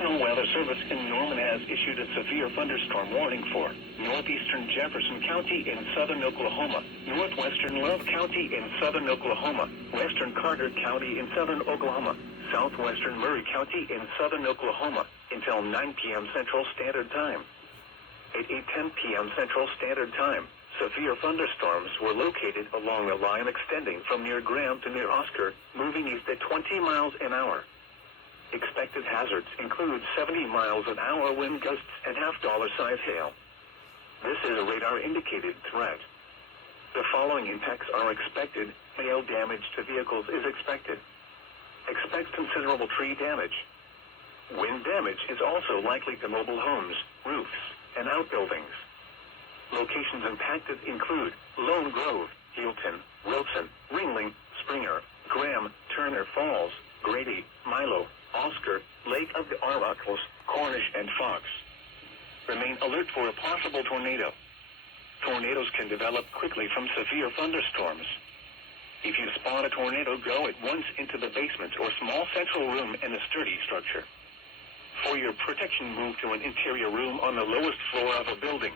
National Weather Service in Norman has issued a severe thunderstorm warning for northeastern Jefferson County in southern Oklahoma, northwestern Love County in southern Oklahoma, western Carter County in southern Oklahoma, southwestern Murray County in southern Oklahoma until 9 p.m. Central Standard Time. At 8:10 p.m. Central Standard Time, severe thunderstorms were located along a line extending from near Graham to near Oscar, moving east at 20 miles an hour. Expected hazards include 70 miles an hour wind gusts and half-dollar-size hail. This is a radar-indicated threat. The following impacts are expected. Hail damage to vehicles is expected. Expect considerable tree damage. Wind damage is also likely to mobile homes, roofs, and outbuildings. Locations impacted include Lone Grove, Hilton, Wilson, Ringling, Springer, Graham, Turner Falls, Grady, Milo, Oscar, Lake of the Arbuckles, Cornish, and Fox. Remain alert for a possible tornado. Tornadoes can develop quickly from severe thunderstorms. If you spot a tornado, go at once into the basement or small central room in a sturdy structure. For your protection, move to an interior room on the lowest floor of a building.